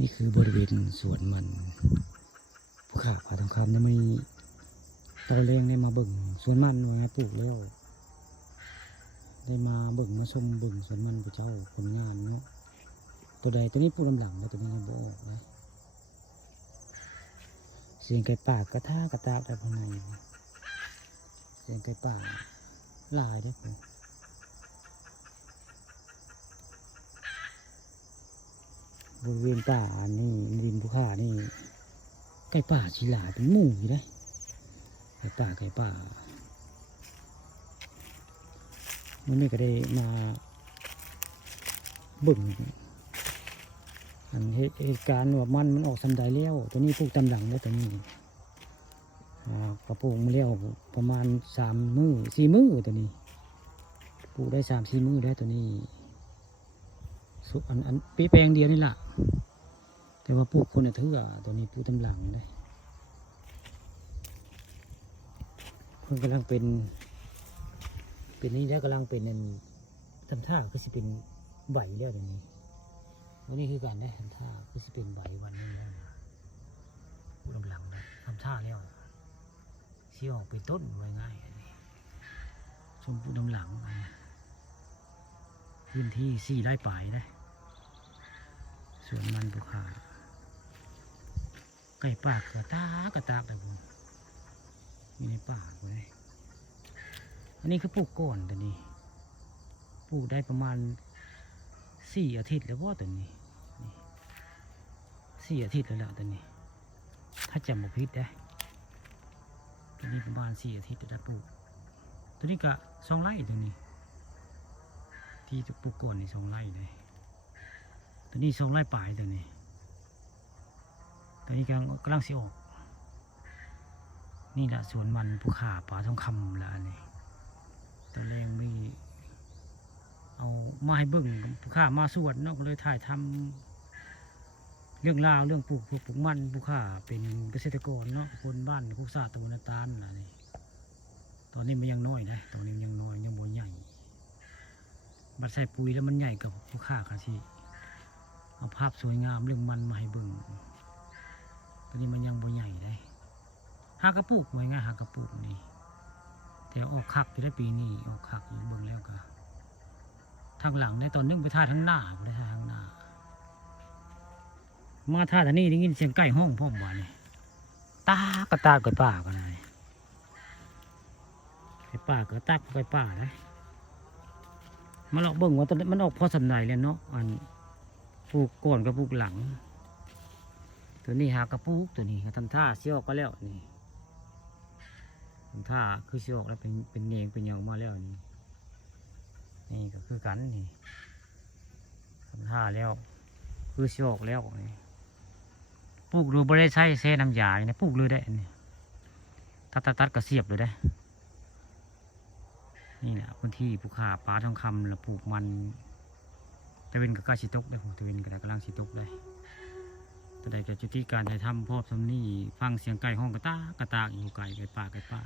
นี่คือบริเวณสวนมันภูเขาผาทองคำนะมีตะแรงได้มาเบิ่งสวนมันว่าปลูกแล้วได้มาเบิ่งมาชมเบิ่งสวนมันพระเจ้าผลงานเนาะตัวใดตัวนี้ปลูกลำหลังแล้วตัวนี้ยังบ่ออกนะเสียงไก่ป่ากระทากระตากแต่ภายในเสียงไก่ป่าลายได้ผมบริเวณป่านี่ริมภูเขานี่ไก่ป่าชีหลาเป็นหมู่อยู่ได้ไก่ป่าวันนี้ก็ได้มาเบิ่งอันเหตุการณ์ว่ามันออกสำได้แล้วตัวนี้ปลูกตำหลังแล้วตัวนี้กระปลูกมาแล้วประมาณ3 มื้อ 4 มื้อตัวนี้ปลูกได้3-4 มื้อแล้วตัวนี้สุอันปีแปลงเดียวนี่แหละแต่ว่าปลูกคนถือตัวนี้ปลูกตำหลังได้เพิ่งกำลังเป็นนี่แล้วกำลังเป็นทำท่าก็จะเป็นใบแล้วตัวนี้วันนี้คือการได้ทำท่าก็จะเป็นใบวันนี้แล้วปลูกตำหลังได้ทำท่าแล้วเชี่ยวเป็นต้นไว้ง่ายชมปลูกตำหลังพื้นที่4 ไร่ป่ายนะสวนมันภูเขาไก่ป่ากระตากแต่ผมมีในป่าเลยอันนี้คือปลูกก่อนตัวนี้ปลูกได้ประมาณ4 อาทิตย์แล้วว่าตัวนี้4 อาทิตย์แล้วตัวนี้ถ้าจำไม่ผิดได้ตัวนี้ประมาณ4 อาทิตย์จะปลูกตัวนี้ก็2 ไร่ตัวนี้ที่ปลูกก่อนนี่2 ไร่เลยตัวนี้2 ไร่ป่ายตัวนี้กำลังสิออกนี่แหละสวนมันภูเขาผาทองคำละนี่ตอนแรกมีเอามาให้เบิ่งภูเขามาสวนเนาะเลยถ่ายทำเรื่องราวเรื่องปลูกมันภูเขาเป็นเกษตรกรเนาะคนบ้านคุกษาตะวันตาลละนี่ตอนนี้มันยังน้อยนะตอนนี้ยังน้อยยังบ่ใหญ่บัดใส่ปุ๋ยแล้วมันใหญ่กับภูเขาค่ะสิเอาภาพสวยงามเรื่องมันมาให้เบิ่งตอนนี้มันยังบ่ใหญ่ได้หากระปุกไว้ง่ายหากระปุกนี่แต่ออกคักอยู่ได้ปีนี้ออกคักอยู่เบิ่งแล้วก็ทางหลังในตอนนึงไปท่าทั้งหน้าไปท่าทั้งหน้ามาท่าทางนี้ได้ยินเสียงไก่ห้องพ่อมว่านี่ตากระตากไก่ป่าก็ได้ไก่ป่าก็ตักไก่ป่าได้มาลองเบิ่งว่าตอนมันออกพอสำไรแล้วเนาะอันปลูกก่อนกับปลูกหลังตัวนี้หากระปุกตัวนี้ทำท่าเชี่ยวก็แล้วนี่ทำท่าคือเชี่ยวแล้วเป็นเนียงเป็นอย่างมาแล้วนี่ก็คือกันนี่ทำท่าแล้วคือเชี่ยวแล้วนี่ปลูกโดยไม่ได้ใช้เส้นน้ำยาเนี่ยปลูกเลยได้นี่ตัดกระเสียบเลยได้นี่แหละพื้นที่ภูเขาผาทองคำแล้วปลูกมันตะเวนกับกาชิตกได้ผมตะเวนกับกำลังชิตกได้แต่ใดกับจุดที่การถ่ายทำพอบทำนี่ฟังเสียงไก่ห้องกระตากอยู่ไก่ป่า